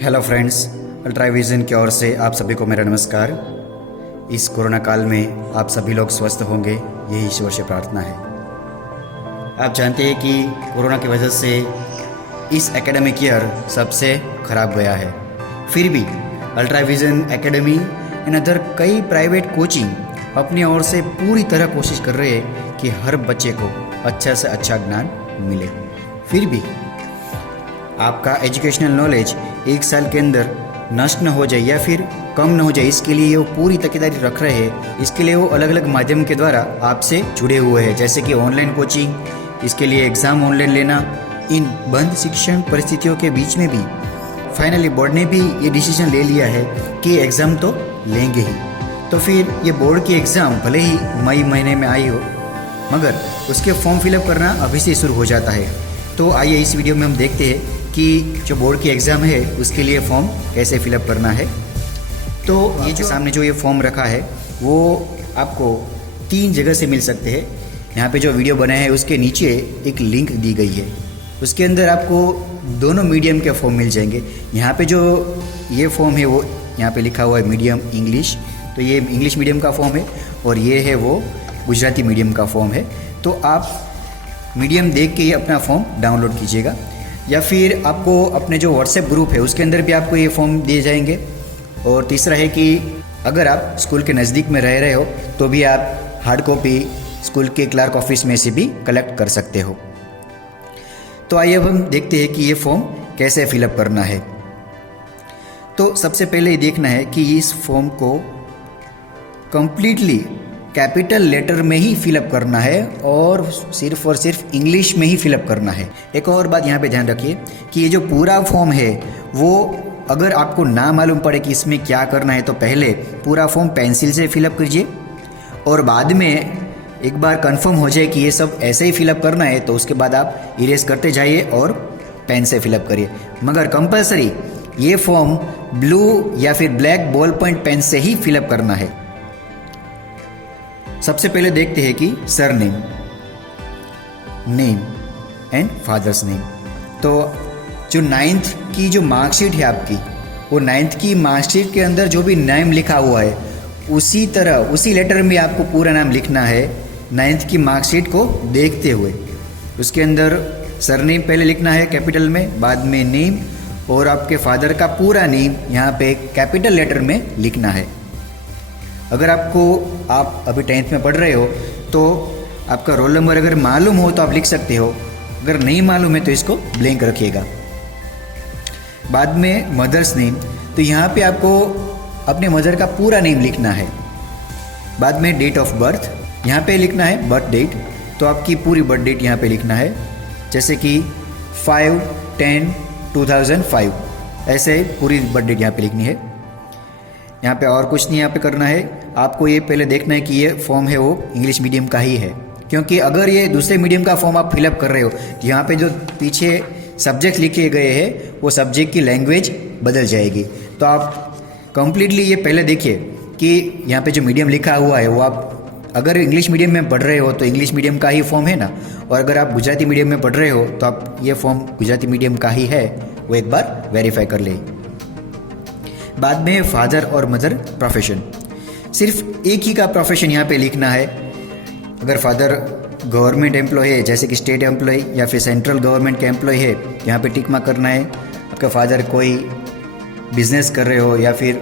Hello friends, ultra vision की ओर से आप सभी को मेरा नमस्कार। इस कोरोना काल में आप सभी लोग स्वस्थ होंगे, यही ईश्वर से प्रार्थना है। आप जानते हैं कि कोरोना की वजह से इस एकेडमिक ईयर सबसे खराब गया है। फिर भी ultra vision academy and other कई प्राइवेट कोचिंग अपनी ओर से पूरी तरह कोशिश कर रहे हैं कि हर बच्चे को अच्छा से अच्छा ज्ञान मिले। फिर भी आपका एजुकेशनल नॉलेज एक साल के अंदर नष्ट न हो जाए या फिर कम न हो जाए, इसके लिए वो पूरी तैयारी रख रहे हैं। इसके लिए वो अलग अलग माध्यम के द्वारा आपसे जुड़े हुए हैं, जैसे कि ऑनलाइन कोचिंग, इसके लिए एग्ज़ाम ऑनलाइन लेना। इन बंद शिक्षण परिस्थितियों के बीच में भी फाइनली बोर्ड ने भी ये डिसीजन ले लिया है कि एग्ज़ाम तो लेंगे ही। तो फिर ये बोर्ड की एग्ज़ाम भले ही मई महीने में आई हो, मगर उसके फॉर्म फिलअप करना अभी से शुरू हो जाता है। तो आइए इस वीडियो में हम देखते हैं कि जो बोर्ड की एग्ज़ाम है उसके लिए फॉर्म कैसे फिलअप करना है। तो ये जो सामने जो ये फॉर्म रखा है वो आपको 3 जगह से मिल सकते हैं। यहाँ पे जो वीडियो बना है उसके नीचे एक लिंक दी गई है, उसके अंदर आपको दोनों मीडियम के फॉर्म मिल जाएंगे। यहाँ पे जो ये फॉर्म है वो यहाँ पे लिखा हुआ है मीडियम इंग्लिश, तो ये इंग्लिश मीडियम का फॉर्म है, और ये है वो गुजराती मीडियम का फॉर्म है। तो आप मीडियम देख के ही अपना फॉर्म डाउनलोड कीजिएगा, या फिर आपको अपने जो व्हाट्सएप ग्रुप है उसके अंदर भी आपको ये फॉर्म दिए जाएंगे। और तीसरा है कि अगर आप स्कूल के नज़दीक में रह रहे हो तो भी आप हार्ड कॉपी स्कूल के क्लर्क ऑफिस में से भी कलेक्ट कर सकते हो। तो आइए अब हम देखते हैं कि ये फॉर्म कैसे फिलअप करना है। तो सबसे पहले ये देखना है कि इस फॉर्म को कंप्लीटली कैपिटल लेटर में ही फिलअप करना है और सिर्फ इंग्लिश में ही फिलअप करना है। एक और बात यहाँ पे ध्यान रखिए कि ये जो पूरा फॉर्म है वो अगर आपको ना मालूम पड़े कि इसमें क्या करना है तो पहले पूरा फॉर्म पेंसिल से फिलअप कीजिए, और बाद में एक बार कंफर्म हो जाए कि ये सब ऐसे ही फिलअप करना है तो उसके बाद आप इरेज करते जाइए और पेन से फिलअप करिए। मगर कंपलसरी ये फॉर्म ब्लू या फिर ब्लैक बॉल पॉइंट पेन से ही फिलअप करना है। सबसे पहले देखते हैं कि surname, name and father's name. तो जो 9th की जो मार्कशीट है आपकी, वो 9th की मार्कशीट के अंदर जो भी नेम लिखा हुआ है उसी तरह उसी लेटर में आपको पूरा नाम लिखना है 9th की मार्कशीट को देखते हुए। उसके अंदर सरनेम पहले लिखना है कैपिटल में, बाद में नेम, और आपके फादर का पूरा नेम यहाँ पे कैपिटल लेटर में लिखना है। अगर आप अभी 10th में पढ़ रहे हो तो आपका रोल नंबर अगर मालूम हो तो आप लिख सकते हो, अगर नहीं मालूम है तो इसको ब्लैंक रखिएगा। बाद में मदर्स नेम, तो यहाँ पे आपको अपने मदर का पूरा नेम लिखना है। बाद में डेट ऑफ बर्थ, यहाँ पे लिखना है बर्थ डेट, तो आपकी पूरी बर्थ डेट यहाँ पे लिखना है, जैसे कि 5/10/2005, ऐसे पूरी बर्थ डेट यहाँ पे लिखनी है। यहाँ पे और कुछ नहीं यहाँ पे करना है। आपको ये पहले देखना है कि ये फॉर्म है वो इंग्लिश मीडियम का ही है, क्योंकि अगर ये दूसरे मीडियम का फॉर्म आप फिलअप कर रहे हो, यहाँ पे जो पीछे सब्जेक्ट लिखे गए हैं वो सब्जेक्ट की लैंग्वेज बदल जाएगी। तो आप कंप्लीटली ये पहले देखिए कि यहाँ पे जो मीडियम लिखा हुआ है वो आप अगर इंग्लिश मीडियम में पढ़ रहे हो तो इंग्लिश मीडियम का ही फॉर्म है ना, और अगर आप गुजराती मीडियम में पढ़ रहे हो तो आप ये फॉर्म गुजराती मीडियम का ही है, वो एक बार वेरीफाई कर ले। बाद में फादर और मदर प्रोफेशन, सिर्फ एक ही का प्रोफेशन यहाँ पे लिखना है। अगर फादर गवर्नमेंट एम्प्लॉय है, जैसे कि स्टेट एम्प्लॉय या फिर सेंट्रल गवर्नमेंट के एम्प्लॉय है, यहाँ पे टिक मार्क करना है। आपका फादर कोई बिजनेस कर रहे हो या फिर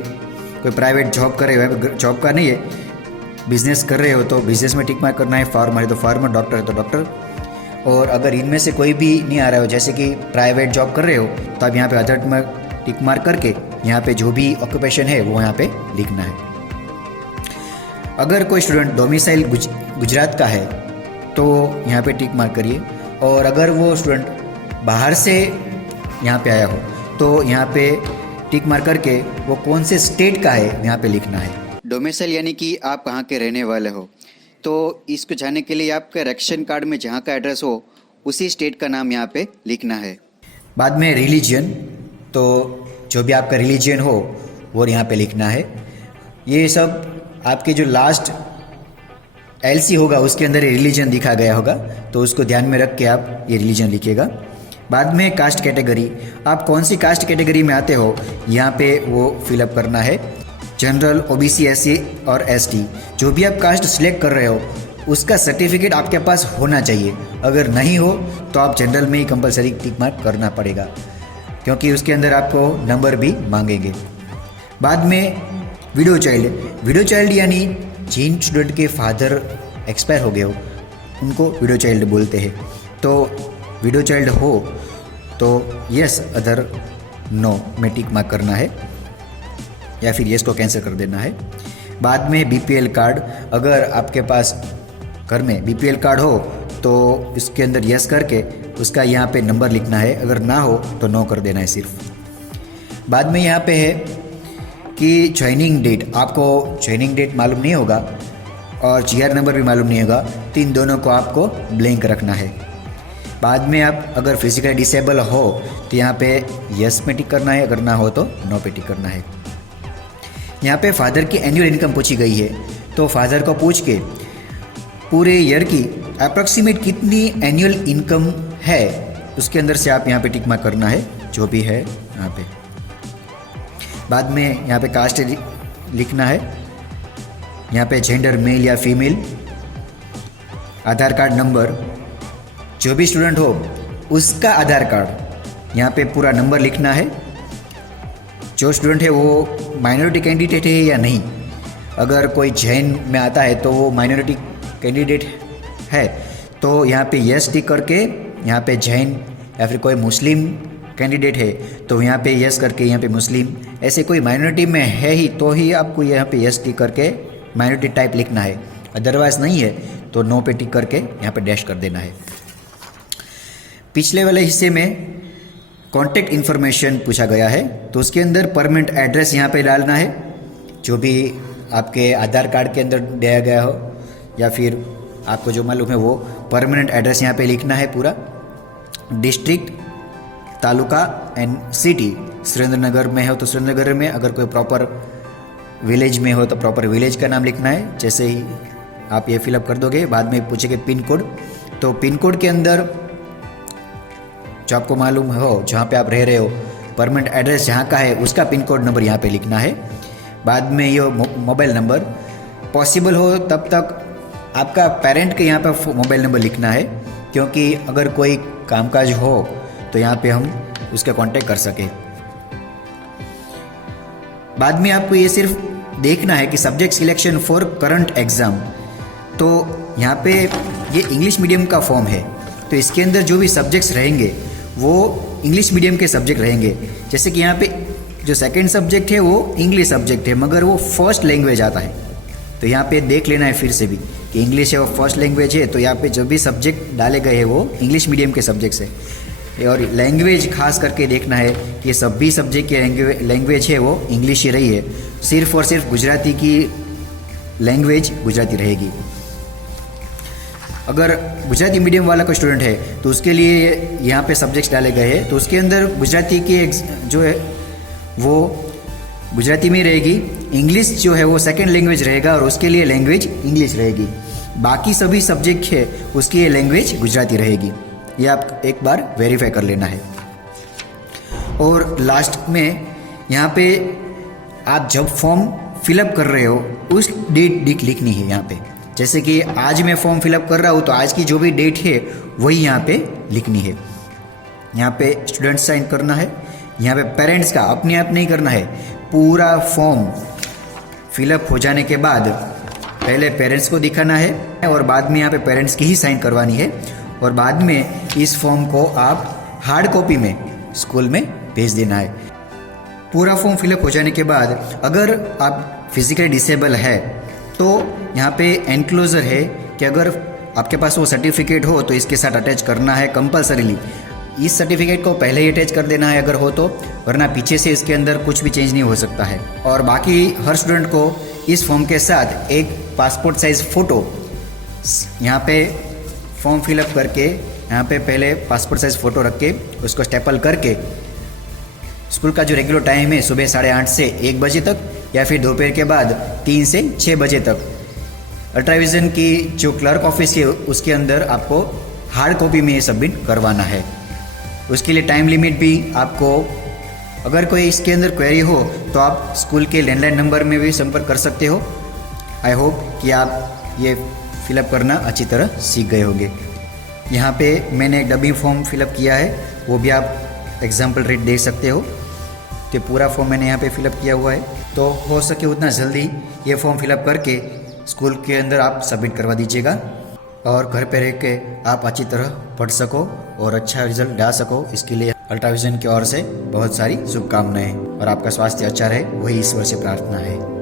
कोई प्राइवेट जॉब कर रहे हो, जॉब का नहीं है, बिजनेस कर रहे हो तो बिजनेस में टिक मार्क करना है। फार्मर है तो फार्मर, डॉक्टर है तो डॉक्टर। और अगर इनमें से कोई भी नहीं आ रहा हो, जैसे कि प्राइवेट जॉब कर रहे हो, तो आप यहाँ पे अदर में टिक मार्क करके यहाँ पे जो भी ऑक्यूपेशन है वो यहाँ पे लिखना है। अगर कोई स्टूडेंट डोमिसाइल गुजरात का है तो यहाँ पे टिक मार्क करिए, और अगर वो स्टूडेंट बाहर से यहाँ पे आया हो तो यहाँ पे टिक मार्क करके वो कौन से स्टेट का है यहाँ पे लिखना है। डोमिसाइल यानी कि आप कहाँ के रहने वाले हो, तो इसको जानने के लिए आपके रेशन कार्ड में जहाँ का एड्रेस हो उसी स्टेट का नाम यहाँ पे लिखना है। बाद में रिलीजन, तो जो भी आपका रिलीजन हो वो यहाँ पे लिखना है। ये सब आपके जो लास्ट एलसी होगा उसके अंदर रिलीजन दिखा गया होगा, तो उसको ध्यान में रख के आप ये रिलीजन लिखिएगा। बाद में कास्ट कैटेगरी, आप कौन सी कास्ट कैटेगरी में आते हो यहाँ पे वो फिलअप करना है। जनरल, ओबीसी, एससी और एसटी, जो भी आप कास्ट सिलेक्ट कर रहे हो उसका सर्टिफिकेट आपके पास होना चाहिए। अगर नहीं हो तो आप जनरल में ही कंपलसरी टिक मार्क करना पड़ेगा, क्योंकि उसके अंदर आपको नंबर भी मांगेंगे। बाद में विडो चाइल्ड यानी जिन स्टूडेंट के फादर एक्सपायर हो गए हो उनको विडो चाइल्ड बोलते हैं। तो विडो चाइल्ड हो तो यस, अदर नो में टिक मार्क करना है या फिर यस को कैंसिल कर देना है। बाद में बीपीएल कार्ड, अगर आपके पास घर में बीपीएल कार्ड हो तो इसके अंदर यस करके उसका यहाँ पे नंबर लिखना है, अगर ना हो तो नो कर देना है सिर्फ। बाद में यहाँ पे है कि ज्वाइनिंग डेट, आपको ज्वाइनिंग डेट मालूम नहीं होगा और जीआर नंबर भी मालूम नहीं होगा, तो इन दोनों को आपको ब्लैंक रखना है। बाद में आप अगर फिजिकली डिसेबल हो तो यहाँ पे यस में टिक करना है, अगर ना हो तो नो पे टिक करना है। यहाँ पे फादर की एनुअल इनकम पूछी गई है, तो फादर को पूछ के पूरे ईयर की अप्रॉक्सीमेट कितनी एनुअल इनकम है उसके अंदर से आप यहाँ पे टिक मार्क करना है, जो भी है यहाँ पे। बाद में यहाँ पे कास्ट लिखना है, यहाँ पे जेंडर मेल या फीमेल, आधार कार्ड नंबर, जो भी स्टूडेंट हो उसका आधार कार्ड यहाँ पे पूरा नंबर लिखना है। जो स्टूडेंट है वो माइनॉरिटी कैंडिडेट है या नहीं, अगर कोई जैन में आता है तो वो माइनॉरिटी कैंडिडेट है तो यहाँ पे यस टिक करके, यहाँ पे जैन या फिर कोई मुस्लिम कैंडिडेट है तो यहाँ पे यस करके, यहाँ पे मुस्लिम, ऐसे कोई माइनॉरिटी में है ही तो ही आपको यहाँ पे यस टिक करके माइनॉरिटी टाइप लिखना है, अदरवाइज नहीं है तो नो पे टिक करके यहाँ पे डैश कर देना है। पिछले वाले हिस्से में कॉन्टैक्ट इन्फॉर्मेशन पूछा गया है, तो उसके अंदर परमानेंट एड्रेस यहाँ पे डालना है, जो भी आपके आधार कार्ड के अंदर दिया गया हो या फिर आपको जो मालूम है वो परमानेंट एड्रेस यहाँ पे लिखना है पूरा। District, taluka and city, Surendranagar में हो तो सुरेंद्रनगर में, अगर कोई प्रॉपर विलेज में हो तो प्रॉपर विलेज का नाम लिखना है। जैसे ही आप ये फिलअप कर दोगे, बाद में पूछेंगे पिन कोड, तो पिन कोड के अंदर जो आपको मालूम हो जहाँ पे आप रह रहे हो, परमानेंट एड्रेस जहाँ का है उसका पिन कोड नंबर यहाँ पे लिखना है। बाद में ये मोबाइल नंबर, पॉसिबल हो तब तक आपका पेरेंट के यहाँ पे मोबाइल नंबर लिखना है, क्योंकि अगर कोई कामकाज हो तो यहाँ पे हम उसका कांटेक्ट कर सके। बाद में आपको ये सिर्फ देखना है कि subject selection for current exam, तो यहाँ पे ये इंग्लिश मीडियम का फॉर्म है, तो इसके अंदर जो भी सब्जेक्ट्स रहेंगे वो इंग्लिश मीडियम के सब्जेक्ट रहेंगे। जैसे कि यहाँ पे जो सेकंड सब्जेक्ट है वो इंग्लिश सब्जेक्ट है, मगर वो फर्स्ट लैंग्वेज आता है, तो यहाँ पे देख लेना है फिर से भी कि इंग्लिश है वो फर्स्ट लैंग्वेज है, तो यहाँ पे जो भी सब्जेक्ट डाले गए हैं वो इंग्लिश मीडियम के सब्जेक्ट्स है। और लैंग्वेज खास करके देखना है कि सभी सब्जेक्ट की लैंग्वेज है वो इंग्लिश ही रही है, सिर्फ और सिर्फ गुजराती की लैंग्वेज गुजराती रहेगी। अगर गुजराती मीडियम वाला कोई स्टूडेंट है तो उसके लिए यहाँ पे सब्जेक्ट्स डाले गए हैं, तो उसके अंदर गुजराती की जो है वो गुजराती में रहेगी, इंग्लिश जो है वो सेकंड लैंग्वेज रहेगा और उसके लिए लैंग्वेज इंग्लिश रहेगी। बाकी सभी सब्जेक्ट है उसकी ये लैंग्वेज गुजराती रहेगी, ये आप एक बार वेरीफाई कर लेना है। और लास्ट में यहाँ पे आप जब फॉर्म फिलअप कर रहे हो उस डेट लिखनी है यहाँ पे। जैसे कि आज मैं फॉर्म फिलअप कर रहा हूँ तो आज की जो भी डेट है वही यहाँ पे लिखनी है। यहाँ पे स्टूडेंट साइन करना है, यहाँ पे पेरेंट्स का अपने आप नहीं करना है। पूरा फॉर्म फिलअप हो जाने के बाद पहले पेरेंट्स को दिखाना है और बाद में यहाँ पे पेरेंट्स की ही साइन करवानी है, और बाद में इस फॉर्म को आप हार्ड कॉपी में स्कूल में भेज देना है। पूरा फॉर्म फिलअप हो जाने के बाद अगर आप फिजिकली डिसेबल है तो यहाँ पे एनक्लोजर है कि अगर आपके पास वो सर्टिफिकेट हो तो इसके साथ अटैच करना है कंपलसरीली। इस सर्टिफिकेट को पहले ही अटैच कर देना है अगर हो तो, वरना पीछे से इसके अंदर कुछ भी चेंज नहीं हो सकता है। और बाकी हर स्टूडेंट को इस फॉर्म के साथ एक पासपोर्ट साइज़ फ़ोटो यहाँ पे फॉर्म फिलअप करके यहाँ पे पहले पासपोर्ट साइज़ फ़ोटो रख के उसको स्टेपल करके स्कूल का जो रेगुलर टाइम है सुबह 8:30 से 1 बजे तक या फिर दोपहर के बाद 3 से 6 बजे तक अल्ट्राविज़न की जो क्लर्क ऑफिस है उसके अंदर आपको हार्ड कॉपी में सबमिट करवाना है। उसके लिए टाइम लिमिट भी आपको, अगर कोई इसके अंदर क्वेरी हो तो आप स्कूल के लैंडलाइन नंबर में भी संपर्क कर सकते हो। आई होप कि आप ये फिलअप करना अच्छी तरह सीख गए होंगे। यहाँ पे मैंने एक डबी फॉर्म फिलअप किया है, वो भी आप एग्जाम्पल रेट देख सकते हो। तो पूरा फॉर्म मैंने यहाँ पे फिलअप किया हुआ है, तो हो सके उतना जल्दी ये फॉर्म फिलअप करके स्कूल के अंदर आप सबमिट करवा दीजिएगा और घर पे रह के आप अच्छी तरह पढ़ सको और अच्छा रिजल्ट ला सको। इसके लिए अल्ट्राविजन की ओर से बहुत सारी शुभकामनाएं और आपका स्वास्थ्य अच्छा रहे, वही ईश्वर से प्रार्थना है।